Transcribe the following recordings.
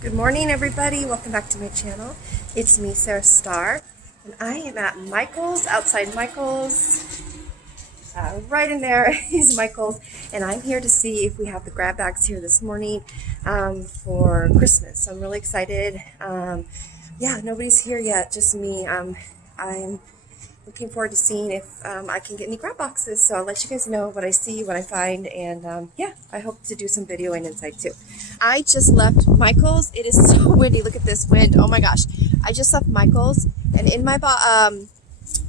Good morning, everybody. Welcome back to my channel. It's me, MESARASTARR, and I am at Michael's, outside Michael's. Right in there is Michael's, and I'm here to see if we have the grab bags here this morning for Christmas. So I'm really excited. Yeah, nobody's here yet, just me. I'm looking forward to seeing if I can get any grab boxes. So I'll let you guys know what I see, what I find, and yeah, I hope to do some videoing inside too. I just left Michael's. It is so windy. Look at this wind. Oh my gosh. I just left Michael's, and in my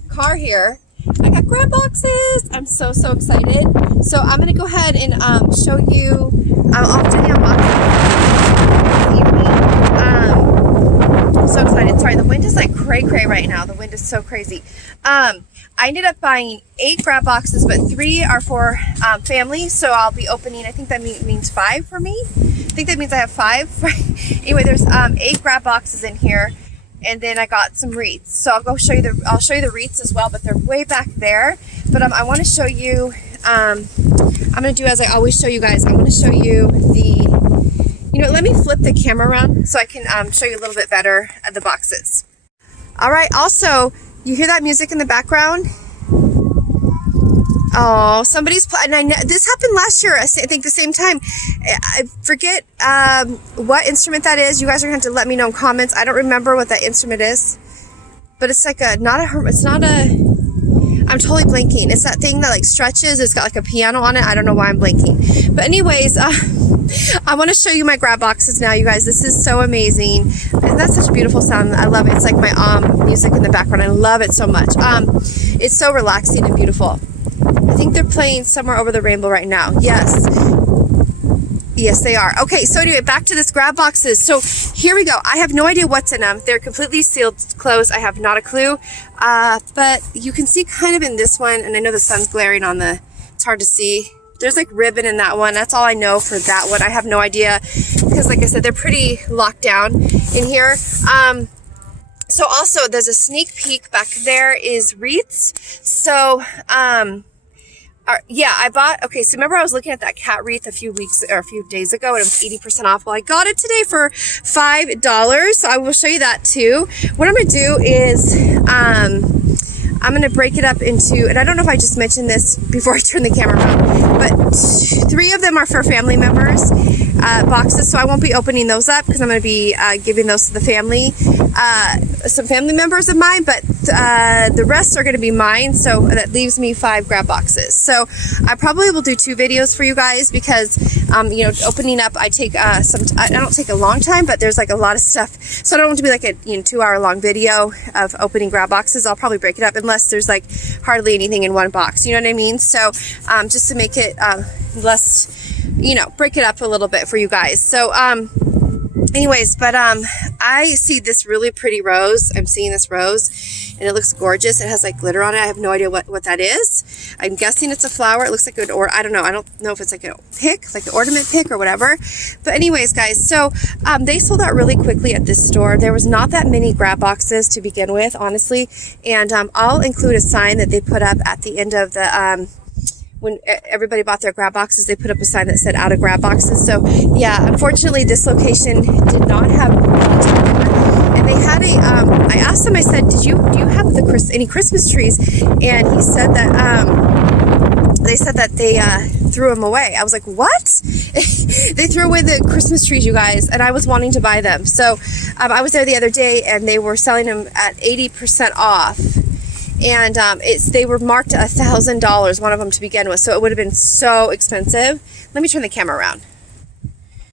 car here, I got grab boxes. I'm so excited. So I'm going to go ahead and show you. I'll do the unboxing this evening. I'm so excited. Sorry, the wind is like cray right now. The wind is so crazy. I ended up buying 8 grab boxes, but 3 are for family. So I'll be opening, I think that means 5 for me. I think that means I have 5. Anyway, there's 8 grab boxes in here, and then I got some wreaths. So I'll show you the wreaths as well, but they're way back there. But I want to show you. I'm going to do as I always show you guys. I'm going to show you the. You know, let me flip the camera around so I can show you a little bit better of the boxes. All right. Also, you hear that music in the background? Oh, somebody's playing. I know this happened last year. I think the same time. I forget what instrument that is. You guys are going to have to let me know in comments. I don't remember what that instrument is, but it's like I'm totally blanking. It's that thing that like stretches. It's got like a piano on it. I don't know why I'm blanking. But anyways, I want to show you my grab boxes now, you guys. This is so amazing. Isn't that such a beautiful sound? I love it. It's like my music in the background. I love it so much. It's so relaxing and beautiful. I think they're playing Somewhere Over the Rainbow right now. Yes, they are. Okay, so anyway, back to this grab boxes. So here we go. I have no idea what's in them. They're completely sealed closed. I have not a clue. But you can see kind of in this one, and I know the sun's glaring on it's hard to see. There's like ribbon in that one. That's all I know for that one. I have no idea because, like I said, they're pretty locked down in here. So also there's a sneak peek back there is wreaths. So, yeah, I bought, okay, so remember I was looking at that cat wreath a few days ago, and it was 80% off. Well, I got it today for $5. So I will show you that too. What I'm going to do is, I'm going to break it up into, and I don't know if I just mentioned this before I turn the camera around, but 3 of them are for family members boxes, so I won't be opening those up because I'm going to be giving those to the family, some family members of mine, but the rest are going to be mine, so that leaves me 5 grab boxes. So I probably will do 2 videos for you guys because, you know, opening up, I don't take a long time, but there's like a lot of stuff, so I don't want it to be like a 2-hour long video of opening grab boxes. I'll probably break it up unless there's like hardly anything in one box, you know what I mean? So just to make it less, you know, break it up a little bit for you guys. So anyways, but I see this really pretty rose. I'm seeing this rose and it looks gorgeous. It has like glitter on it. I have no idea what that is. I'm guessing it's a flower. It looks like I don't know. I don't know if it's like a pick, like an ornament pick or whatever. But anyways, guys, so they sold out really quickly at this store. There was not that many grab boxes to begin with, honestly. And I'll include a sign that they put up at the end of the when everybody bought their grab boxes, they put up a sign that said out of grab boxes. So yeah, unfortunately this location did not have and they had I asked them, I said, do you have any Christmas trees? And he said that they said that they threw them away. I was like, what? They threw away the Christmas trees, you guys, and I was wanting to buy them. So I was there the other day and they were selling them at 80% off. And they were marked $1,000, one of them to begin with, so it would have been so expensive. Let me turn the camera around.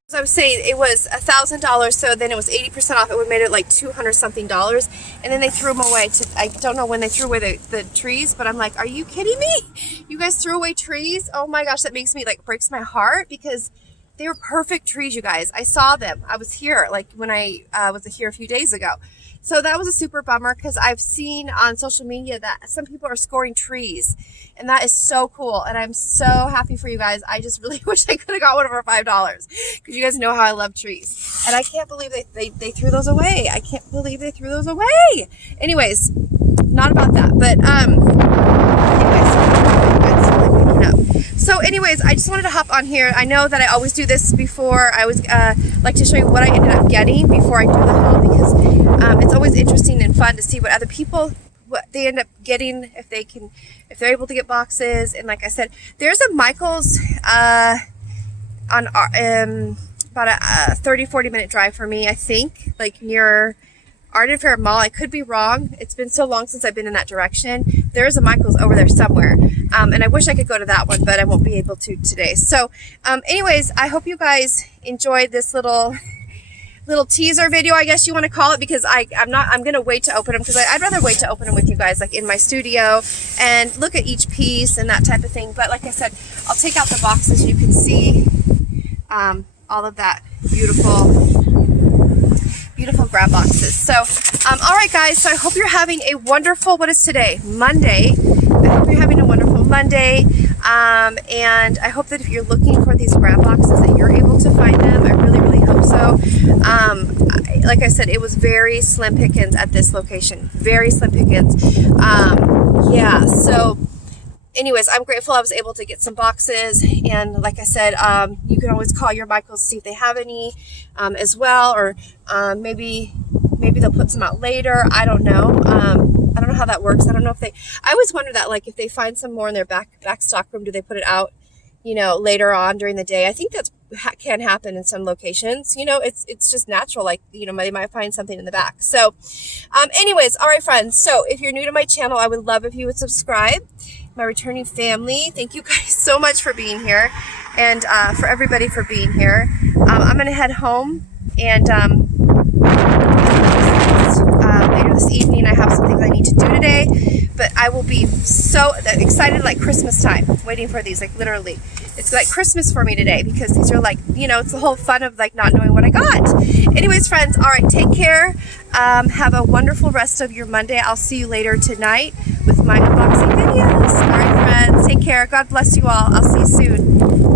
As I was saying, it was $1,000, so then it was 80% off. It would have made it like $200-something, and then they threw them away. I don't know when they threw away the trees, but I'm like, are you kidding me? You guys threw away trees? Oh my gosh, that makes me like breaks my heart because they were perfect trees, you guys. I saw them. I was here like when I was here a few days ago. So that was a super bummer because I've seen on social media that some people are scoring trees, and that is so cool. And I'm so happy for you guys. I just really wish I could have got one for $5 because you guys know how I love trees. And I can't believe they threw those away. I can't believe they threw those away. Anyways, not about that, but anyways, so anyways, I just wanted to hop on here. I know that I always do this before. I like to show you what I ended up getting before I do the haul, because it's always interesting and fun to see what other people, what they end up getting, if they're able to get boxes. And like I said, there's a Michael's on about a 30-40 minute drive for me, I think, like near Arden Fair Mall. I could be wrong. It's been so long since I've been in that direction. There's a Michael's over there somewhere. And I wish I could go to that one, but I won't be able to today. So anyways, I hope you guys enjoyed this little teaser video, I guess you want to call it, because I'm going to wait to open them, because I'd rather wait to open them with you guys, like in my studio, and look at each piece and that type of thing. But like I said, I'll take out the boxes. You can see all of that beautiful grab boxes. So all right guys, so I hope you're having a wonderful, what is today, Monday. I hope you're having a wonderful Monday, and I hope that if you're looking for these grab boxes that you're able to find them. I really hope so. Like I said, it was very slim pickings at this location, very slim pickings. Yeah, so anyways, I'm grateful I was able to get some boxes. And like I said, you can always call your Michaels to see if they have any as well, or maybe they'll put some out later. I don't know. I don't know how that works. I don't know if I always wonder that, like, if they find some more in their back stock room, do they put it out, you know, later on during the day? I think that can happen in some locations. You know, it's just natural. Like, you know, they might find something in the back. So anyways, all right, friends. So if you're new to my channel, I would love if you would subscribe. My returning family, thank you guys so much for being here, and for everybody for being here. I'm gonna head home, and later this evening I have some things I need to do today, but I will be so excited, like Christmas time, waiting for these. Like literally, it's like Christmas for me today, because these are like, you know, it's the whole fun of like not knowing what I got. Anyways, friends, all right, take care. Have a wonderful rest of your Monday. I'll see you later tonight with my unboxing videos. All right, friends, take care. God bless you all. I'll see you soon.